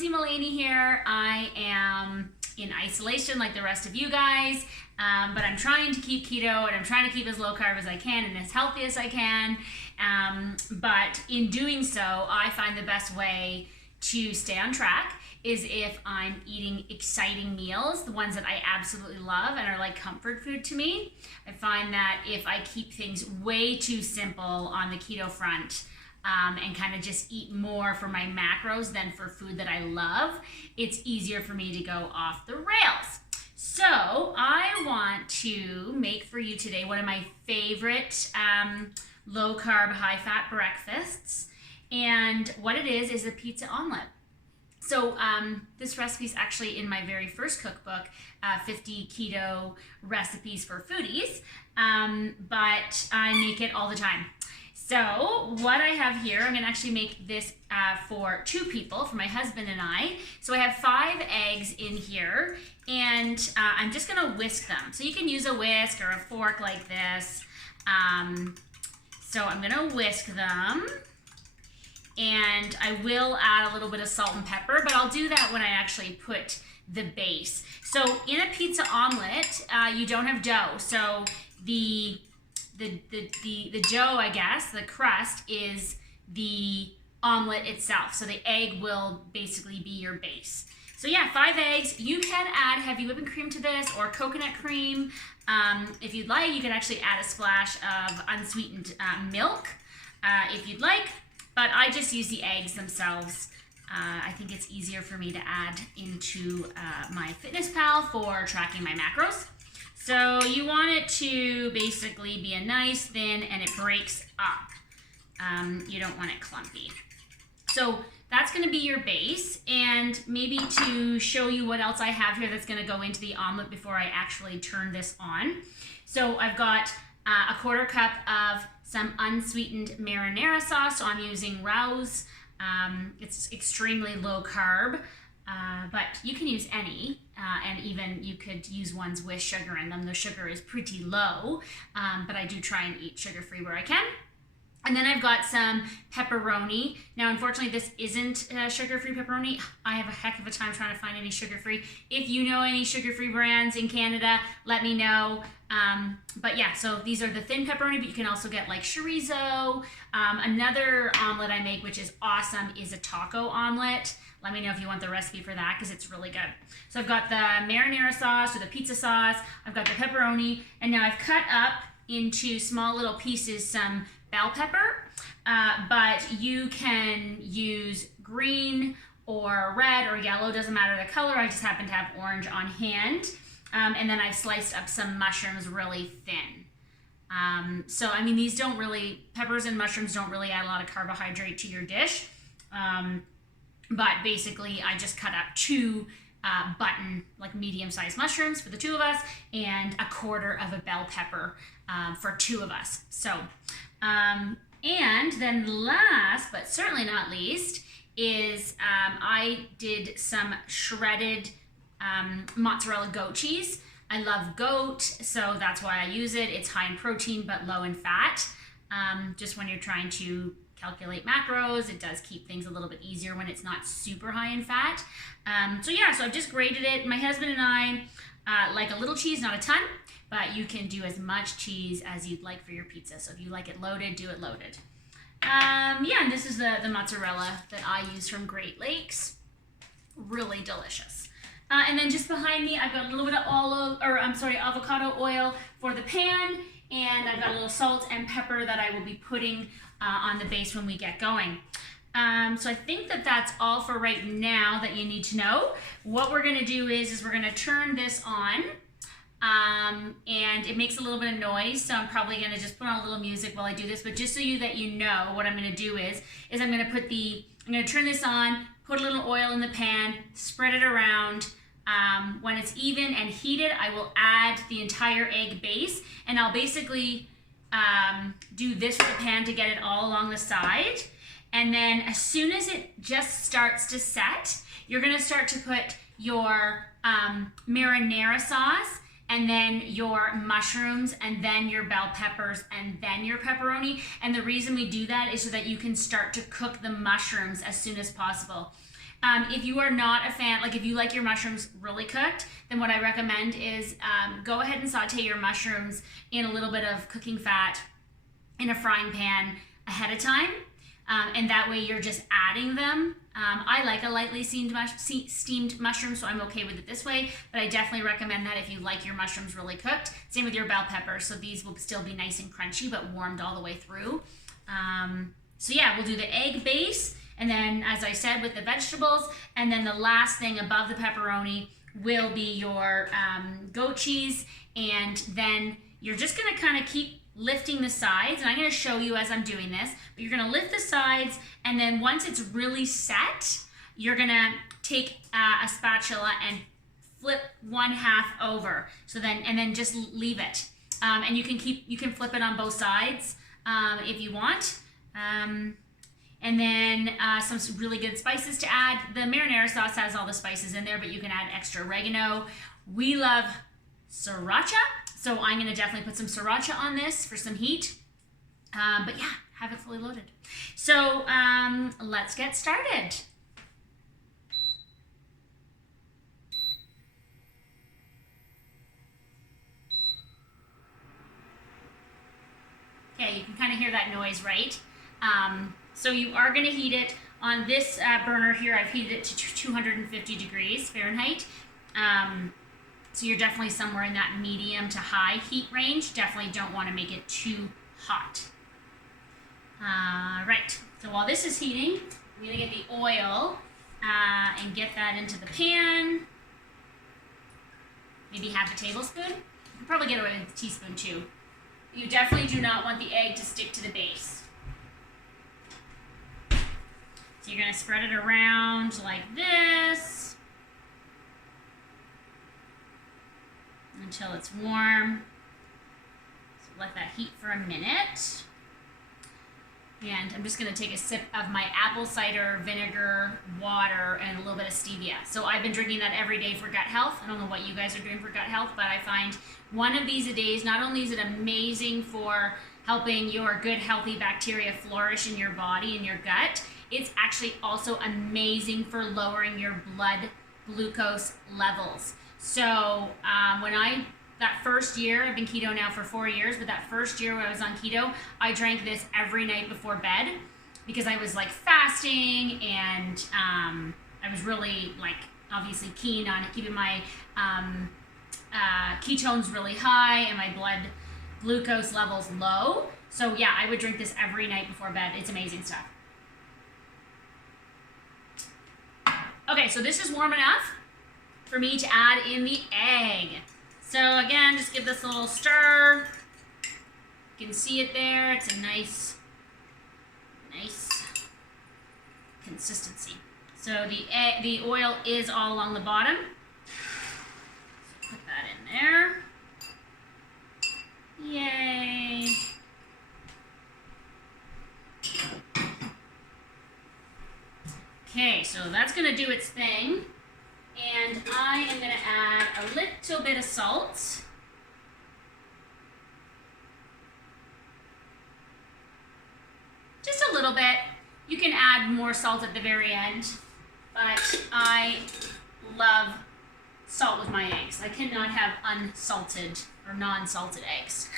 Lindsay Mullaney here. I am in isolation like the rest of you guys, but I'm trying to keep keto and I'm trying to keep as low carb as I can and as healthy as I can. But in doing so, I find the best way to stay on track is if I'm eating exciting meals, the ones that I absolutely love and are like comfort food to me. I find that if I keep things way too simple on the keto front, and kind of just eat more for my macros than for food that I love, it's easier for me to go off the rails. So I want to make for you today one of my favorite low carb, high fat breakfasts. And what it is a pizza omelet. So this recipe is actually in my very first cookbook, 50 Keto Recipes for Foodies, but I make it all the time. So what I have here, I'm going to actually make this for 2 people, for my husband and I. So I have 5 eggs in here, and I'm just going to whisk them. So you can use a whisk or a fork like this. So I'm going to whisk them, and I will add a little bit of salt and pepper, but I'll do that when I actually put the base. So in a pizza omelet, you don't have dough. So the dough, I guess, the crust is the omelet itself. So the egg will basically be your base. So yeah, 5 eggs. You can add heavy whipping cream to this or coconut cream. If you'd like, you can actually add a splash of unsweetened milk if you'd like. But I just use the eggs themselves. I think it's easier for me to add into my FitnessPal for tracking my macros. So you want it to basically be a nice thin and it breaks up. You don't want it clumpy. So that's going to be your base, and maybe to show you what else I have here that's going to go into the omelet before I actually turn this on. So I've got a 1/4 cup of some unsweetened marinara sauce. So I'm using Rouse. It's extremely low carb. But you can use any, and even you could use ones with sugar in them. The sugar is pretty low, but I do try and eat sugar-free where I can. And then I've got some pepperoni. Now, unfortunately, this isn't sugar-free pepperoni. I have a heck of a time trying to find any sugar-free. If you know any sugar-free brands in Canada, let me know. But yeah, so these are the thin pepperoni, but you can also get like chorizo. Another omelet I make, which is awesome, is a taco omelet. Let me know if you want the recipe for that because it's really good. So I've got the marinara sauce or the pizza sauce. I've got the pepperoni, and now I've cut up into small little pieces some bell pepper, but you can use green or red or yellow, doesn't matter the color. I just happen to have orange on hand. And then I've sliced up some mushrooms really thin. So, I mean, these don't really, peppers and mushrooms don't really add a lot of carbohydrate to your dish. But basically, I just cut up 2 button, like medium-sized mushrooms for the 2 of us, and a 1/4 of a bell pepper for 2 of us. So, and then last, but certainly not least, is I did some shredded mozzarella goat cheese. I love goat, so that's why I use it. It's high in protein, but low in fat. Just when you're trying to calculate macros, it does keep things a little bit easier when it's not super high in fat. So yeah, so I've just grated it. My husband and I like a little cheese, not a ton, but you can do as much cheese as you'd like for your pizza. So if you like it loaded, do it loaded. Yeah, and this is the mozzarella that I use from Great Lakes. Really delicious. And then just behind me, I've got a little bit of avocado oil for the pan, and I've got a little salt and pepper that I will be putting on the base when we get going. So I think that that's all for right now that you need to know. What we're gonna do is we're gonna turn this on, and it makes a little bit of noise, so I'm probably gonna just put on a little music while I do this, but just so that you know, what I'm gonna do is I'm gonna turn this on, put a little oil in the pan, spread it around. When it's even and heated, I will add the entire egg base, and I'll basically do this with the pan to get it all along the side. And then as soon as it just starts to set, you're gonna start to put your marinara sauce and then your mushrooms, and then your bell peppers, and then your pepperoni. And the reason we do that is so that you can start to cook the mushrooms as soon as possible. If you are not a fan, like if you like your mushrooms really cooked, then what I recommend is go ahead and saute your mushrooms in a little bit of cooking fat in a frying pan ahead of time. And that way you're just adding them. I like a lightly steamed mushroom, so I'm okay with it this way, but I definitely recommend that if you like your mushrooms really cooked. Same with your bell peppers, so these will still be nice and crunchy, but warmed all the way through. So yeah, we'll do the egg base, and then, as I said, with the vegetables, and then the last thing above the pepperoni will be your goat cheese, and then you're just gonna kind of keep lifting the sides, and I'm gonna show you as I'm doing this, but you're gonna lift the sides, and then once it's really set, you're gonna take a spatula and flip one half over. So then, and then just leave it. And you can flip it on both sides if you want. And then some really good spices to add. The marinara sauce has all the spices in there, but you can add extra oregano. We love sriracha, so I'm gonna definitely put some sriracha on this for some heat. But yeah, have it fully loaded. So let's get started. Okay, you can kind of hear that noise, right? So you are going to heat it on this burner here. I've heated it to 250 degrees Fahrenheit. So you're definitely somewhere in that medium to high heat range. Definitely don't want to make it too hot. Right, so while this is heating, I'm going to get the oil and get that into the pan. Maybe half a tablespoon. You can probably get away with a teaspoon too. You definitely do not want the egg to stick to the base. So you're going to spread it around like this until it's warm. So let that heat for a minute. And I'm just going to take a sip of my apple cider vinegar water and a little bit of stevia. So I've been drinking that every day for gut health. I don't know what you guys are doing for gut health, but I find one of these a day, not only is it amazing for helping your good healthy bacteria flourish in your body and your gut, it's actually also amazing for lowering your blood glucose levels. So that first year, I've been keto now for 4 years, but that first year when I was on keto, I drank this every night before bed because I was like fasting, and I was really like obviously keen on keeping my ketones really high and my blood glucose levels low. So yeah, I would drink this every night before bed. It's amazing stuff. Okay, so this is warm enough for me to add in the egg. So again, just give this a little stir. You can see it there. It's a nice consistency. So the oil is all along the bottom. So put that in there. Yay. Okay, so that's gonna do its thing. And I am gonna add a little bit of salt. Just a little bit. You can add more salt at the very end, but I love salt with my eggs. I cannot have unsalted or non-salted eggs.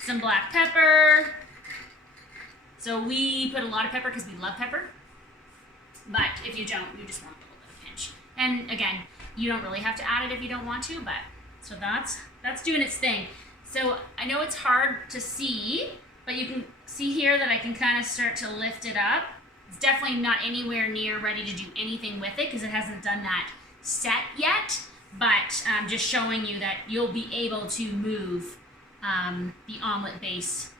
Some black pepper. So we put a lot of pepper because we love pepper. But if you don't, you just want a little bit of pinch. And again, you don't really have to add it if you don't want to, but so that's doing its thing. So I know it's hard to see, but you can see here that I can kind of start to lift it up. It's definitely not anywhere near ready to do anything with it because it hasn't done that set yet, but I'm just showing you that you'll be able to move the omelet base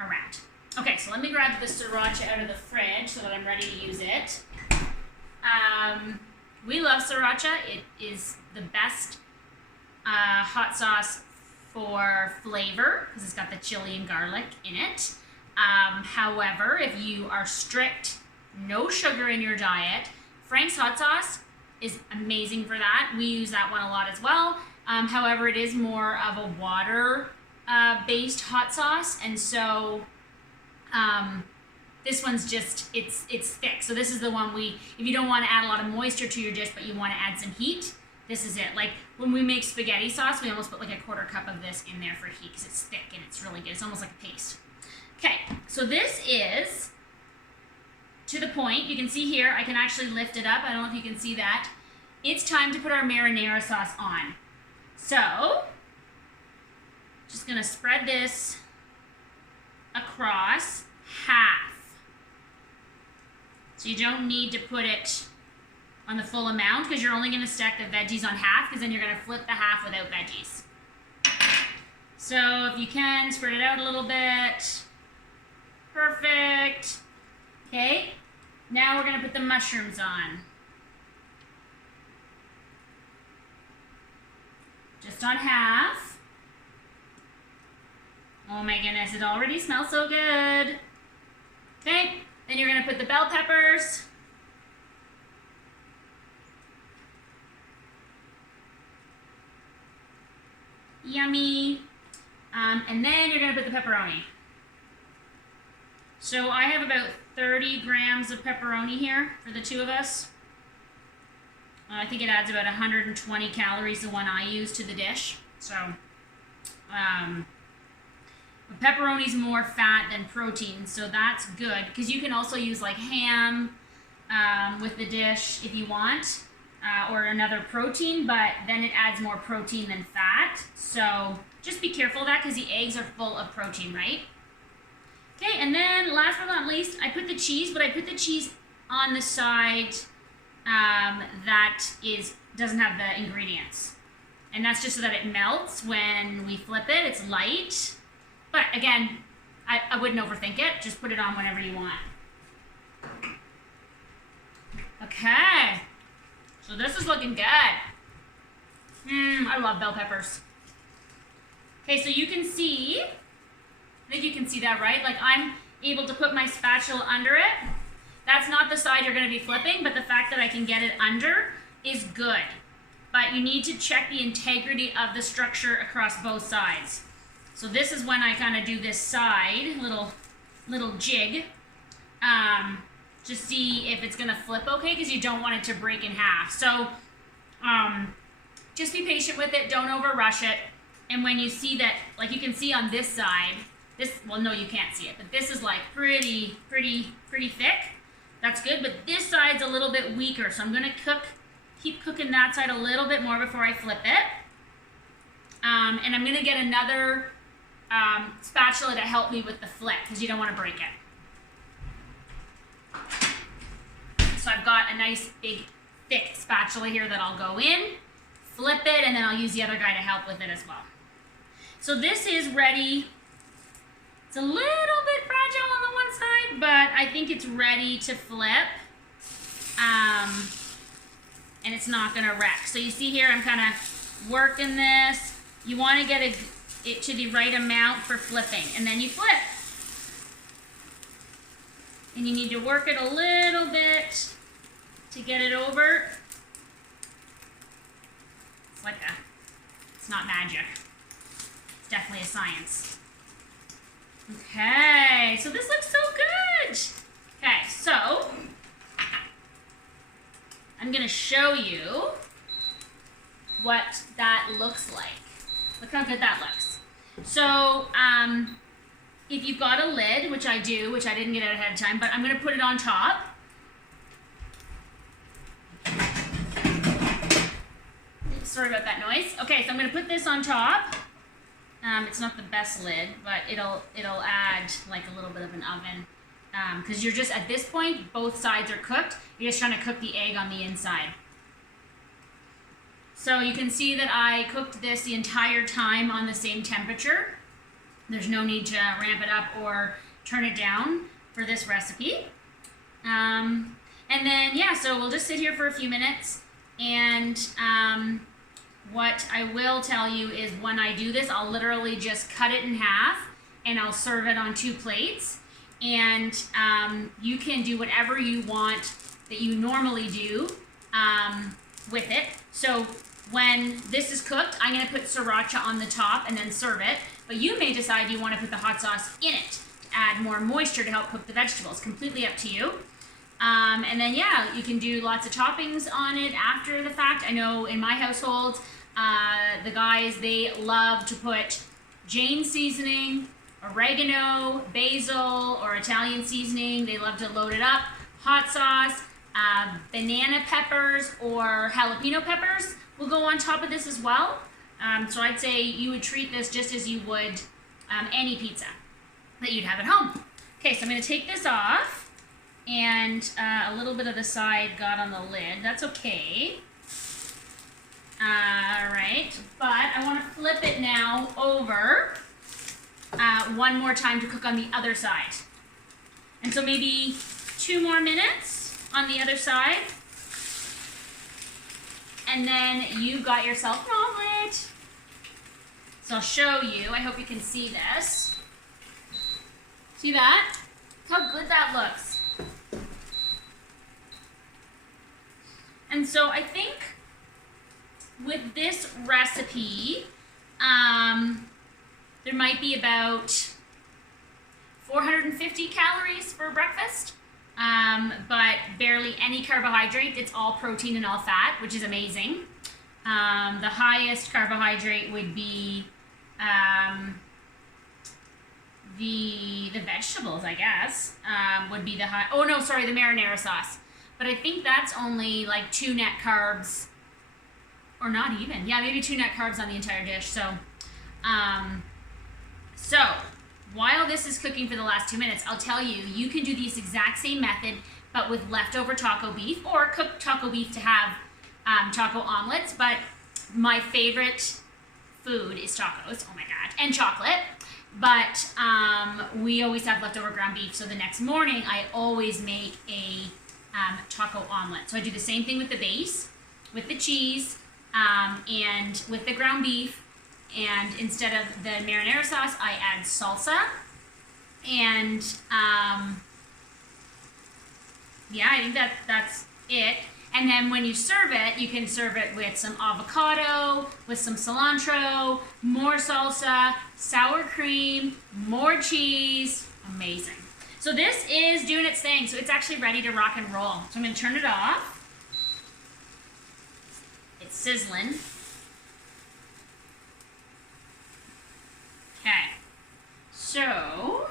around. Okay, so let me grab the sriracha out of the fridge so that I'm ready to use it. We love sriracha. It is the best hot sauce for flavor because it's got the chili and garlic in it. However, if you are strict, no sugar in your diet, Frank's hot sauce is amazing for that. We use that one a lot as well. However, it is more of a water based hot sauce, and so this one's just, it's thick. So this is the one if you don't want to add a lot of moisture to your dish, but you want to add some heat, this is it. Like when we make spaghetti sauce, we almost put like a 1/4 cup of this in there for heat because it's thick and it's really good. It's almost like a paste. Okay, so this is to the point. You can see here, I can actually lift it up. I don't know if you can see that. It's time to put our marinara sauce on. So, just gonna spread this across half. So you don't need to put it on the full amount because you're only gonna stack the veggies on half because then you're gonna flip the half without veggies. So if you can, spread it out a little bit. Perfect. Okay, now we're gonna put the mushrooms on. Just on half. Oh my goodness, it already smells so good. Okay, then you're gonna put the bell peppers. Yummy. And then you're gonna put the pepperoni. So I have about 30 grams of pepperoni here for the two of us. I think it adds about 120 calories, the one I use, to the dish. So, pepperoni's more fat than protein, so that's good. Because you can also use like ham with the dish if you want, or another protein, but then it adds more protein than fat. So just be careful of that because the eggs are full of protein, right? Okay, and then last but not least, I put the cheese, but I put the cheese on the side that doesn't have the ingredients. And that's just so that it melts when we flip it. It's light. But again, I wouldn't overthink it. Just put it on whenever you want. Okay. So this is looking good. I love bell peppers. Okay, so you can see, I think you can see that, right? Like I'm able to put my spatula under it. That's not the side you're going to be flipping, but the fact that I can get it under is good. But you need to check the integrity of the structure across both sides. So this is when I kind of do this side, little jig, to see if it's going to flip okay, because you don't want it to break in half. So just be patient with it. Don't over rush it. And when you see that, like you can see on this side, well, no, you can't see it, but this is like pretty thick. That's good, but this side's a little bit weaker, so I'm gonna keep cooking that side a little bit more before I flip it. And I'm gonna get another spatula to help me with the flip, because you don't wanna break it. So I've got a nice big thick spatula here that I'll go in, flip it, and then I'll use the other guy to help with it as well. So this is ready. It's a little bit fragile on the one side, but I think it's ready to flip. And it's not gonna wreck. So you see here, I'm kind of working this. You wanna get it to the right amount for flipping, and then you flip. And you need to work it a little bit to get it over. It's not magic. It's definitely a science. Okay, so this looks so good. Okay, so I'm gonna show you what that looks like. Look how good that looks. So, if you've got a lid, which I do, which I didn't get out ahead of time, but I'm gonna put it on top. Sorry about that noise. Okay, so I'm gonna put this on top. It's not the best lid, but it'll add like a little bit of an oven. Because you're just, at this point, both sides are cooked. You're just trying to cook the egg on the inside. So you can see that I cooked this the entire time on the same temperature. There's no need to ramp it up or turn it down for this recipe. And then, yeah, so we'll just sit here for a few minutes. And what I will tell you is when I do this, I'll literally just cut it in half and I'll serve it on 2 plates. And you can do whatever you want that you normally do with it. So when this is cooked, I'm going to put sriracha on the top and then serve it. But you may decide you want to put the hot sauce in it to add more moisture to help cook the vegetables. Completely up to you. And then, yeah, you can do lots of toppings on it after the fact. I know in my household, the guys, they love to put Jane seasoning, oregano, basil, or Italian seasoning. They love to load it up. Hot sauce, banana peppers, or jalapeno peppers will go on top of this as well. So I'd say you would treat this just as you would any pizza that you'd have at home. Okay, so I'm going to take this off. And a little bit of the side got on the lid. That's okay. Alright, but I want to flip it now over one more time to cook on the other side. And so maybe 2 more minutes on the other side. And then you got yourself an omelet. So I'll show you. I hope you can see this. See that? Look how good that looks. And so I think with this recipe, there might be about 450 calories for breakfast, but barely any carbohydrate. It's all protein and all fat, which is amazing. The highest carbohydrate would be the vegetables, I guess, would be the high. Oh no, sorry, the marinara sauce. But I think that's only like 2 net carbs, or not even. Yeah, maybe 2 net carbs on the entire dish. So, while this is cooking for the last 2 minutes, I'll tell you, you can do this exact same method, but with leftover taco beef, or cook taco beef to have taco omelets. But my favorite food is tacos. Oh my God, and chocolate. But we always have leftover ground beef, so the next morning I always make a taco omelet. So I do the same thing with the base, with the cheese, and with the ground beef. And instead of the marinara sauce, I add salsa. And yeah, I think that's it. And then when you serve it, you can serve it with some avocado, with some cilantro, more salsa, sour cream, more cheese. Amazing. So this is doing its thing. So it's actually ready to rock and roll. So I'm going to turn it off. It's sizzling. Okay. So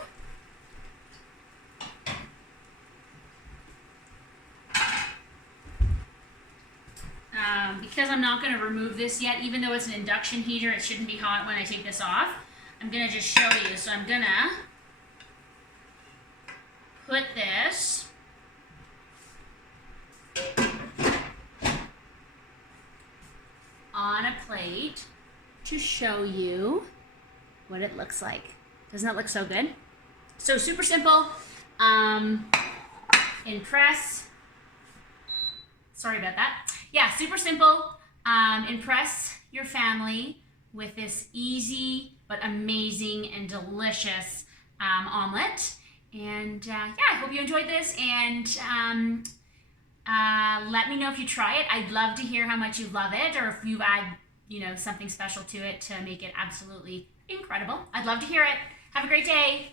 because I'm not going to remove this yet, even though it's an induction heater, it shouldn't be hot when I take this off. I'm going to just show you. So I'm going to put this on a plate to show you what it looks like. Doesn't that look so good? So super simple. Impress. Sorry about that. Yeah, super simple. Impress your family with this easy but amazing and delicious omelet. And yeah, I hope you enjoyed this, and let me know if you try it. I'd love to hear how much you love it, or if you add, something special to it to make it absolutely incredible. I'd love to hear it. Have a great day.